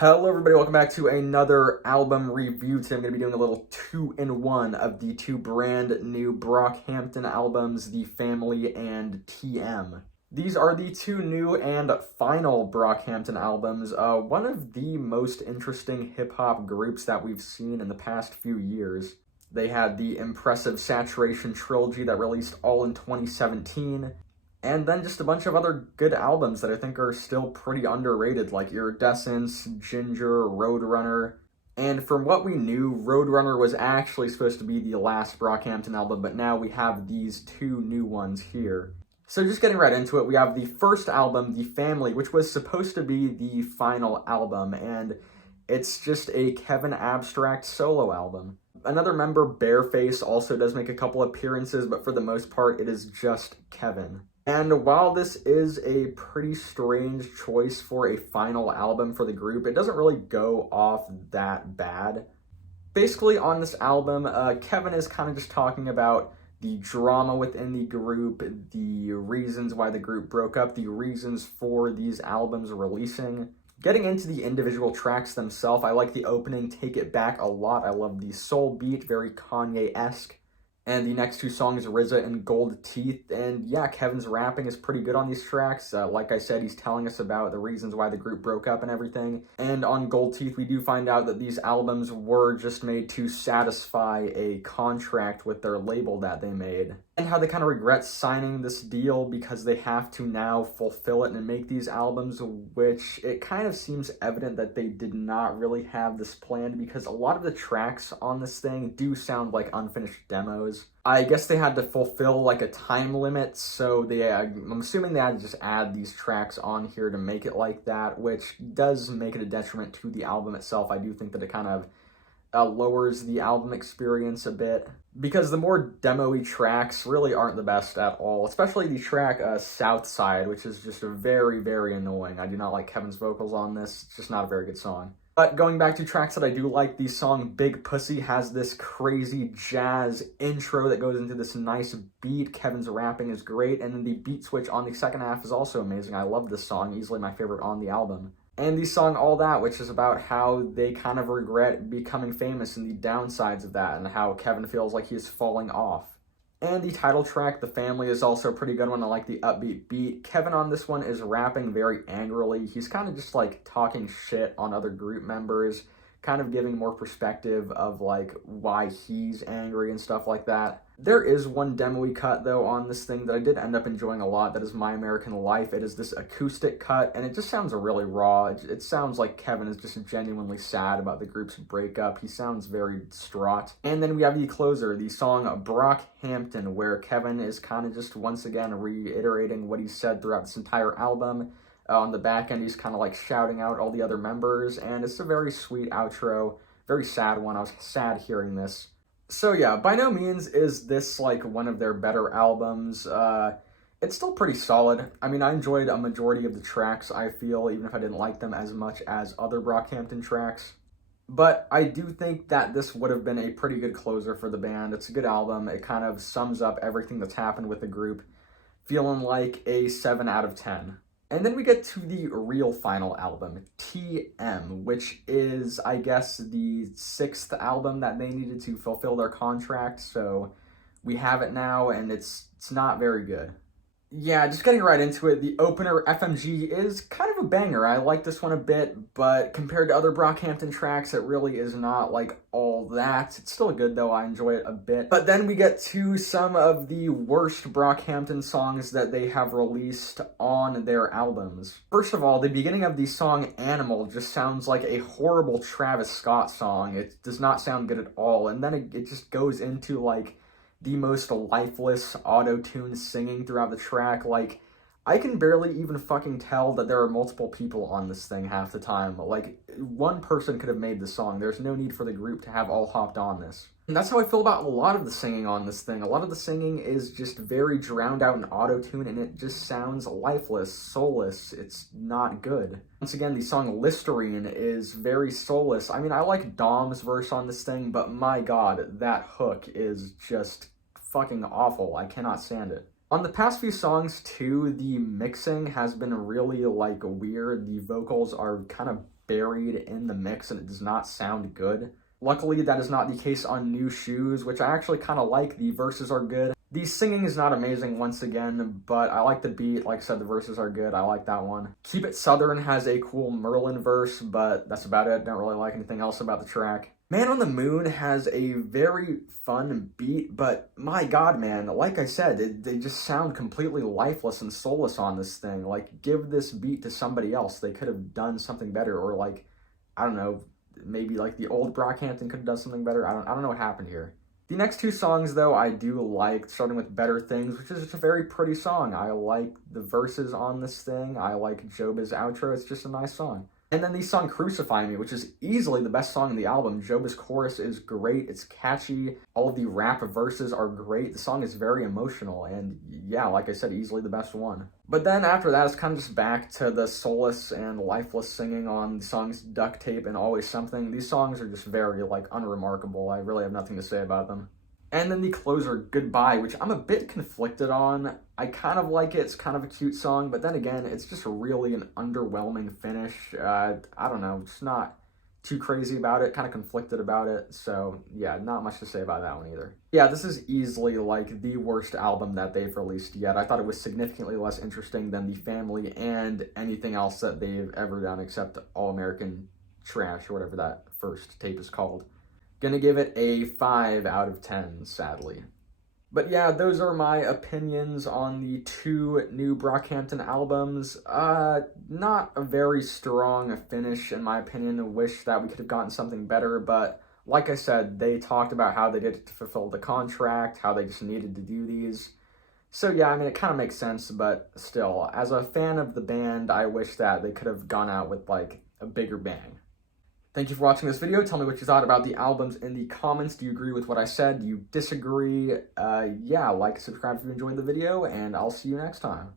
Hello everybody, welcome back to another album review. Today I'm going to be doing a little 2-in-1 of the two brand new Brockhampton albums, The Family and TM. These are the two new and final Brockhampton albums, one of the most interesting hip-hop groups that we've seen in the past few years. They had the impressive Saturation trilogy that released all in 2017, and then just a bunch of other good albums that I think are still pretty underrated, like Iridescence, Ginger, Roadrunner. And from what we knew, Roadrunner was actually supposed to be the last Brockhampton album, but now we have these two new ones here. So just getting right into it, we have the first album, The Family, which was supposed to be the final album, and it's just a Kevin Abstract solo album. Another member, Bareface, also does make a couple appearances, but for the most part, it is just Kevin. And while this is a pretty strange choice for a final album for the group, it doesn't really go off that bad. Basically, on this album, Kevin is kind of just talking about the drama within the group, the reasons why the group broke up, the reasons for these albums releasing. Getting into the individual tracks themselves, I like the opening, Take It Back, a lot. I love the soul beat, very Kanye-esque. And the next two songs, RZA and Gold Teeth. And yeah, Kevin's rapping is pretty good on these tracks. Like I said, he's telling us about the reasons why the group broke up and everything. And on Gold Teeth, we do find out that these albums were just made to satisfy a contract with their label that they made. And how they kind of regret signing this deal because they have to now fulfill it and make these albums, which it kind of seems evident that they did not really have this planned, because a lot of the tracks on this thing do sound like unfinished demos. I guess they had to fulfill like a time limit, so I'm assuming they had to just add these tracks on here to make it like that, which does make it a detriment to the album itself. I do think that it kind of lowers the album experience a bit, because the more demo-y tracks really aren't the best at all, especially the track Southside, which is just very, very annoying. I do not like Kevin's vocals on this. It's just not a very good song. But going back to tracks that I do like, the song Big Pussy has this crazy jazz intro that goes into this nice beat. Kevin's rapping is great, and then the beat switch on the second half is also amazing. I love this song, easily my favorite on the album. And the song All That, which is about how they kind of regret becoming famous and the downsides of that, and how Kevin feels like he is falling off. And the title track, The Family, is also a pretty good one. I like the upbeat beat. Kevin on this one is rapping very angrily. He's kind of just like talking shit on other group members, kind of giving more perspective of like why he's angry and stuff like that. There is one demo-y cut, though, on this thing that I did end up enjoying a lot. That is My American Life. It is this acoustic cut, and it just sounds really raw. It sounds like Kevin is just genuinely sad about the group's breakup. He sounds very distraught. And then we have the closer, the song Brockhampton, where Kevin is kind of just once again reiterating what he said throughout this entire album. On the back end, he's kind of like shouting out all the other members, and it's a very sweet outro, very sad one. I was sad hearing this. So yeah, by no means is this like one of their better albums. It's still pretty solid. I mean, I enjoyed a majority of the tracks, I feel, even if I didn't like them as much as other Brockhampton tracks. But I do think that this would have been a pretty good closer for the band. It's a good album. It kind of sums up everything that's happened with the group, feeling like a 7 out of 10. And then we get to the real final album, TM, which is, I guess, the 6th album that they needed to fulfill their contract, so we have it now, and it's not very good. Yeah, just getting right into it, the opener, FMG, is kind of a banger. I like this one a bit, but compared to other Brockhampton tracks, it really is not, like, all that. It's still good, though. I enjoy it a bit. But then we get to some of the worst Brockhampton songs that they have released on their albums. First of all, the beginning of the song Animal just sounds like a horrible Travis Scott song. It does not sound good at all. And then it just goes into, like, the most lifeless auto-tune singing throughout the track. Like, I can barely even fucking tell that there are multiple people on this thing half the time. Like, one person could have made the song. There's no need for the group to have all hopped on this. And that's how I feel about a lot of the singing on this thing. A lot of the singing is just very drowned out in auto-tune, and it just sounds lifeless, soulless. It's not good. Once again, the song Listerine is very soulless. I mean, I like Dom's verse on this thing, but my god, that hook is just fucking awful. I cannot stand it. On the past few songs, too, the mixing has been really, like, weird. The vocals are kind of buried in the mix and it does not sound good. Luckily, that is not the case on New Shoes, which I actually kind of like. The verses are good. The singing is not amazing once again, but I like the beat. Like I said, the verses are good. I like that one. Keep It Southern has a cool Merlin verse, but that's about it. Don't really like anything else about the track. Man on the Moon has a very fun beat, but my god, man, like I said, they just sound completely lifeless and soulless on this thing. Like, give this beat to somebody else. They could have done something better, or like, I don't know, maybe like the old Brockhampton could have done something better. I don't know what happened here. The next two songs, though, I do like, starting with Better Things, which is just a very pretty song. I like the verses on this thing. I like Joba's outro. It's just a nice song. And then the song Crucify Me, which is easily the best song in the album. Joba's chorus is great. It's catchy. All of the rap verses are great. The song is very emotional. And yeah, like I said, easily the best one. But then after that, it's kind of just back to the soulless and lifeless singing on the songs Duct Tape and Always Something. These songs are just very, like, unremarkable. I really have nothing to say about them. And then the closer, Goodbye, which I'm a bit conflicted on. I kind of like it. It's kind of a cute song, but then again, it's just really an underwhelming finish. I don't know, just not too crazy about it, kind of conflicted about it. So yeah, not much to say about that one either. Yeah, this is easily like the worst album that they've released yet. I thought it was significantly less interesting than The Family and anything else that they've ever done except All American Trash, or whatever that first tape is called. Gonna give it a 5 out of 10, sadly. But yeah, those are my opinions on the two new Brockhampton albums. Not a very strong finish, in my opinion. I wish that we could have gotten something better, but like I said, they talked about how they did it to fulfill the contract, how they just needed to do these. So yeah, I mean, it kind of makes sense, but still, as a fan of the band, I wish that they could have gone out with, like, a bigger bang. Thank you for watching this video. Tell me what you thought about the albums in the comments. Do you agree with what I said? Do you disagree? Yeah, like, subscribe if you enjoyed the video, and I'll see you next time.